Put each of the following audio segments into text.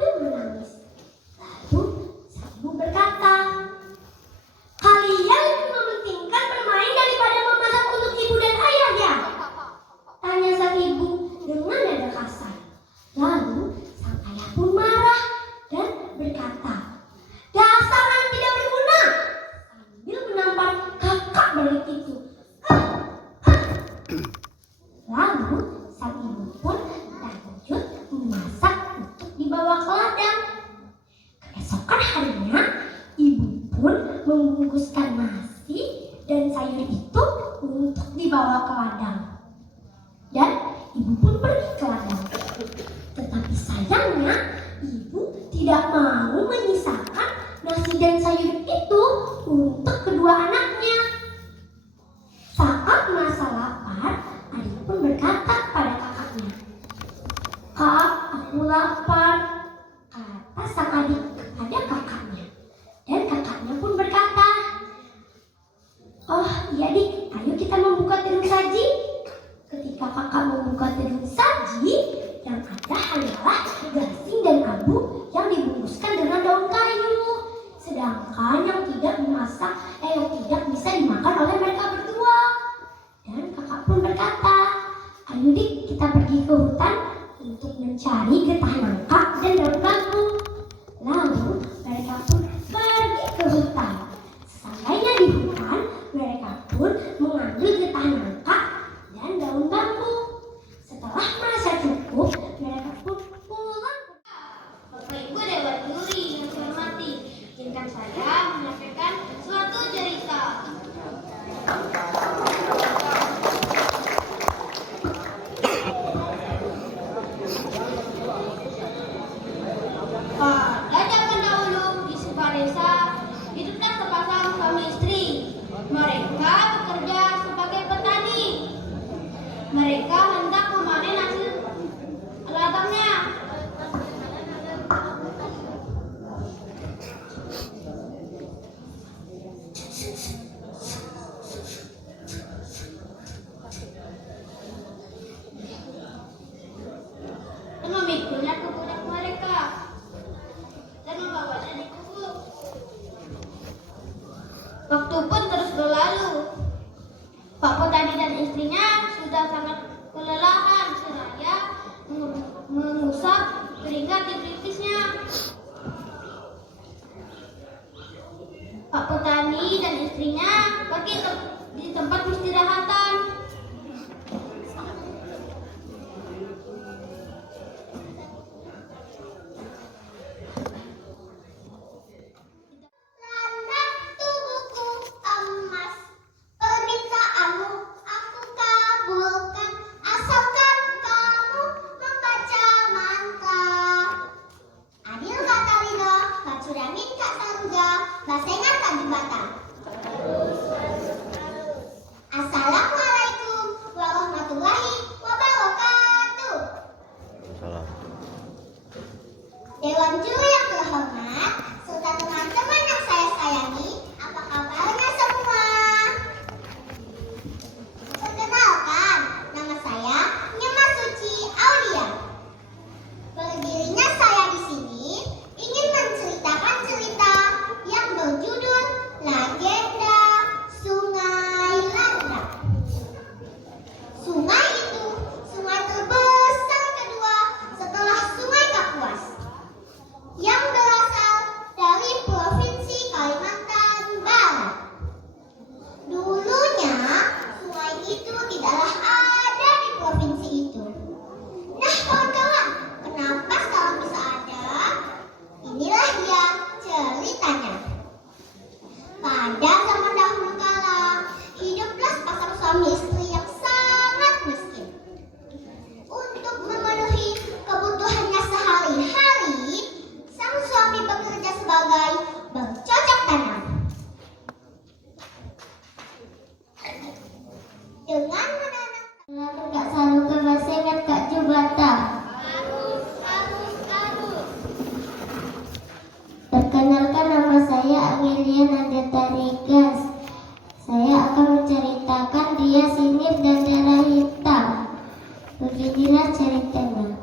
sambil menangis. Lalu sang ibu berkata, "Kalian mementingkan bermain daripada memasak untuk ibu dan ayah ya?" tanya sang ibu dengan nada kasar. Lalu sang ayah pun marah dan berkata, "Dasar anak tidak berguna," sambil menampar kakak balik itu. Lalu sang ibu pun lanjut memasak untuk dibawa ke ladang. Keesokan harinya, ibu pun membungkuskan nasi dan sayur itu untuk dibawa ke ladang. Dan ibu pun pergi ke ladang. Tetapi sayangnya, ibu tidak mau menyisakan nasi dan sayur itu untuk kedua anaknya. Saat merasa lapar, adik pun berkata pada kakaknya, "Kak, aku lapar," kata sang adik kepada kakaknya. Dan kakaknya pun berkata, "Oh iya dik, ayo kita membuka tirung saji." Ketika kakak membuka tirung saji, yang ada hanyalah gasing dan abu yang dibungkuskan dengan daun kayu. Sedangkan yang tidak bisa dimakan oleh mereka berdua. Dan kakak pun berkata, "Ayo dik, kita pergi ke hutan untuk mencari getah nangka dan daun bambu." Lalu mereka pun pergi ke hutan. Sesampainya di hutan, mereka pun mengambil getah nangka dan daun bambu. Setelah merasa cukup, mereka pun pulang. Bapak Ibu Dewan Juri yang saya hormati, izinkan saya menyampaikan suatu cerita. Pada zaman dahulu di sebuah desa hiduplah sepasang suami istri. Mereka bekerja sebagai petani. Mereka hendak memanen hasil ladangnya. Dan memikulnya ke pundak mereka dan membawanya di gubuk. Waktu pun terus berlalu. Pak petani dan istrinya sudah sangat kelelahan seraya mengusap keringat di pelipisnya. Pak petani dan istrinya pergi di tempat peristirahatan. Landak tubuhku emas, permintaanmu aku kabulkan, asalkan kamu membaca mantra. Adil kata Rino, Bacuramin Kak Saruga, Basengan Kak Jembatan. Assalamualaikum warahmatullahi wabarakatuh. Dewan Juri yang terhormat, serta teman-teman yang saya sayangi, apa kabarnya semua? Perkenalkan, nama saya Nyema Suci Aulia. Berdirinya saya di sini ingin menceritakan cerita yang berjudul Legenda Sungai Landak. Sungai itu sungai terbesar kedua setelah Sungai Kapuas, yang berasal dari Provinsi Kalimantan Barat. Dulunya sungai itu tidaklah ada di provinsi itu. Nah kawan-kawan, kenapa sekarang bisa ada? Inilah dia ceritanya. Pada zaman dahulu kala, hiduplah sepasang suami istri yang sangat miskin. Untuk memenuhi kebutuhannya sehari-hari, sang suami bekerja sebagai bercocok tanam. Dengan menanam Kak Saruga Basengan Kak Jembatan. Perkenalkan, nama saya Amelia Nandeta Regas. Saya akan menceritakan Dia Sinir dan Darah Hitam. Beginilah ceritanya.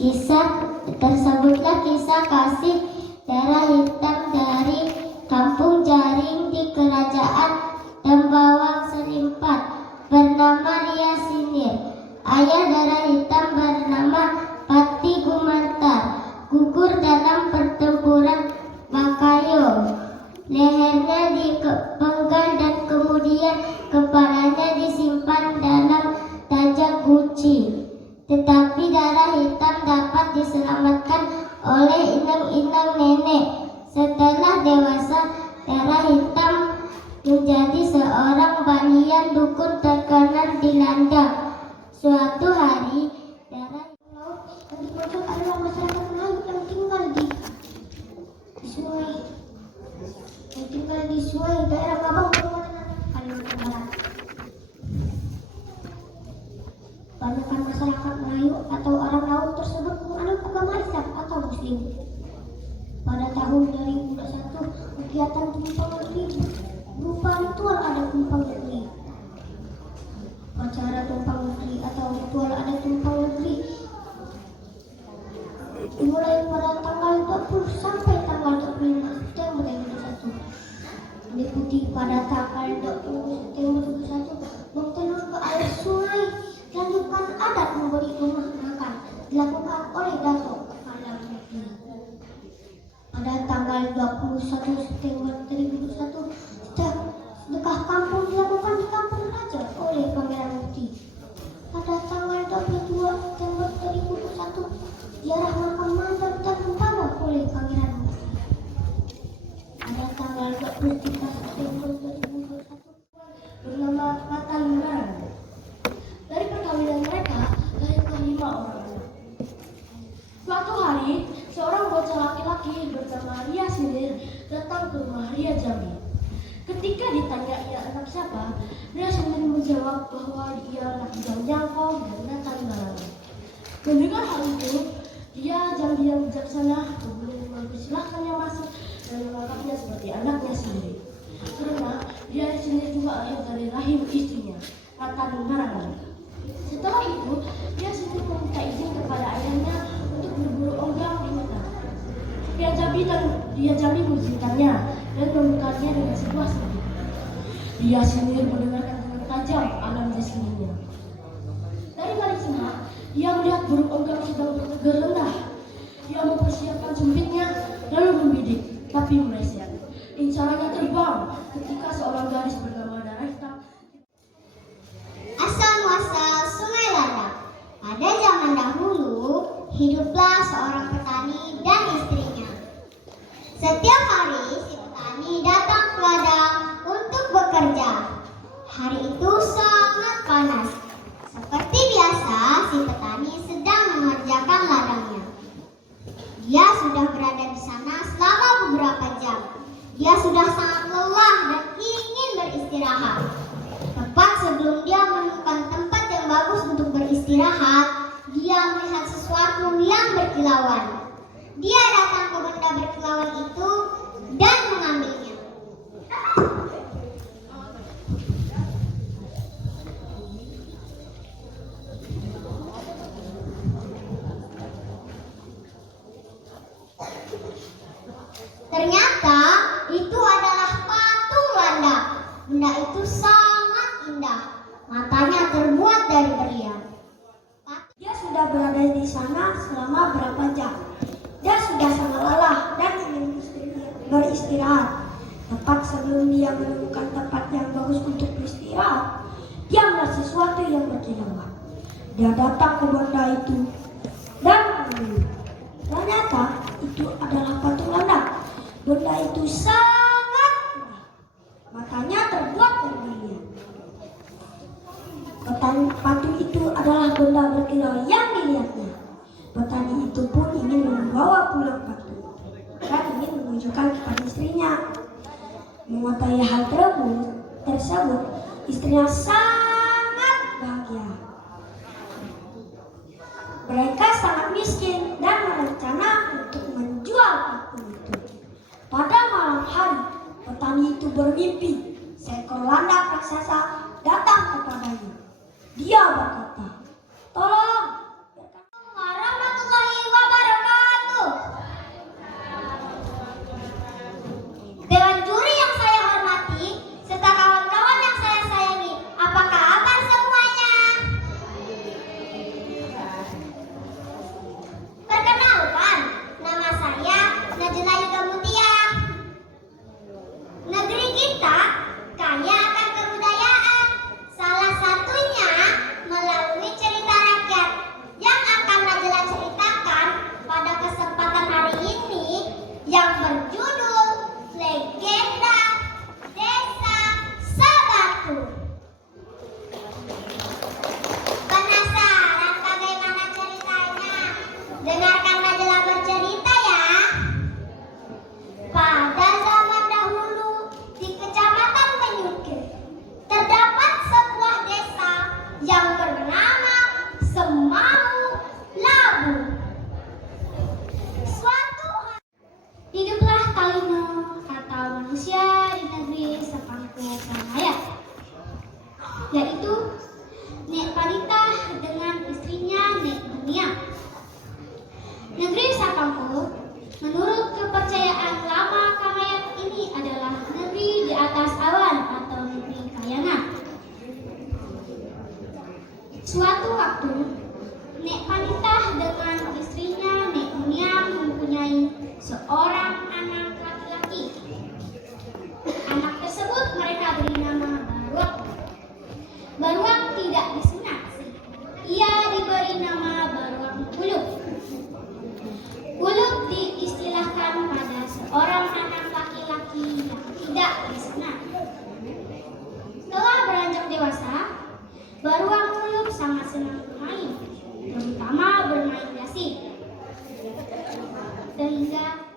Kisah tersebutlah kisah kasih darah hitam dari kampung Jaring di kerajaan Dembawang Serimpat bernama Ria Sinir. Ayah darah hitam bernama Pati Gumantar gugur dalam pertempuran Makayo. Lehernya dipenggal dan kemudian kepalanya disimpan dalam tajam guci. Tetapi darah hitam dapat diselamatkan oleh inang-inang nenek. Setelah dewasa, darah hitam menjadi seorang balian dukun terkenal di Landang. Suatu hari, darah Yang dimaksud adalah masyarakat Melayu yang tinggal di sungai, daerah Gabang, Kalimantan Barat. Banyakkan masyarakat Melayu atau orang laut tersebut menganut agama Islam atau Muslim. Pada tahun 2021, kegiatan tumpang negeri berupa ritual adat tumpang negeri. Acara tumpang negeri atau ritual adat tumpang negeri dimulai pada tanggal 20 sampai tanggal 25 September 2021. Diikuti pada tanggal 20 September 2021 bertelur ke air sungai. Lanjutan adat memberi rumah makan dilakukan oleh Datuk Kepala Negeri. Pada tanggal 21 September 2021, sedekah kampung dilakukan di Kampung Raja oleh Pangeran Mukti. Pada tanggal 22 September 2021, ziarah makam mantan dibawa oleh Pangeran Mukti. Pada tanggal 23 September 2021, bernama Matan Merah. Dari perkawinan mereka, lahirlah 5 orang anak. Suatu hari, seorang bocah laki-laki bernama Ria Sinir datang ke rumah Ria Jambi. Ketika ditanya ia anak siapa, Ria Sinir menjawab bahwa ia anak Jang Jangkong dan Nathan Barangan. Mendengar hal itu, Ria Jambi yang bijaksana kemudian mempersilahkannya masuk dan menganggapnya seperti anaknya sendiri. Karena Ria Sinir juga lahir dari rahim istrinya, Nathan Barangan. Setelah itu, dia sendiri meminta izin kepada ayahnya untuk berburu onggang di hutan. Dia Jambi mengizinkannya dan membekalinya dengan sebuah serbuk. Dia sendiri mendengarkan dengan tajam alam di sekelilingnya. Dari balik semak, dia melihat burung onggang sedang bertegar rendah. Dia mempersiapkan sumpitnya lalu membidik, tapi meleset. Incaranya terbang ketika seorang gadis bernama Darah Hitam. Asal-muasal Sungai Landang. Pada zaman dahulu, hiduplah seorang petani dan istrinya. Setiap hari, si petani datang ke ladang untuk bekerja. Hari itu sangat panas. Seperti biasa, si petani sedang mengerjakan ladangnya. Dia sudah berada di sana selama beberapa jam. Dia sudah sangat lelah dan ingin beristirahat. Tepat sebelum dia menemukan tempat yang bagus untuk beristirahat, dia melihat sesuatu yang berkilauan. Dia datang ke benda berkilauan itu dan mengambilnya. Ternyata itu adalah patung landang. Benda itu sangat indah. Matanya terbuat dari berlian. Dia sudah berada di sana selama berapa jam. Dia sudah sangat lelah dan ingin beristirahat. Tepat sebelum dia menemukan tempat yang bagus untuk beristirahat, dia melihat sesuatu yang berkilauan. Dia datang ke benda itu dan mengambil. Ternyata itu adalah patung landang. Benda itu sangat indah. Matanya terbuat dari berlian. Patung itu adalah benda berkilau yang dilihatnya. Petani itu pun ingin membawa pulang patung dan ingin menunjukkan kepada istrinya. Mengetahui hal tersebut, istrinya sangat bahagia. Mereka sangat miskin dan berencana untuk menjual patung itu. Pada malam hari, petani itu bermimpi seekor landak raksasa datang kepadanya. Dia berkata, "Tolong, warahmatullahi Nek Panitah dengan istrinya Nek Dunia. Negeri Sapangko, menurut kepercayaan lama Kamayat ini adalah negeri di atas awan atau negeri kayangan. Suatu waktu, Nek Panitah dengan istrinya Nek Dunia mempunyai seorang anak laki-laki. Anak tersebut mereka beri nama Baruak. Baruak tidak disunat. Ia diberi nama Baruak Kulub. Kulub diistilahkan pada seorang anak laki-laki yang tidak disunat. Setelah beranjak dewasa, Baruak Kulub sangat senang bermain, terutama bermain gasing. Sehingga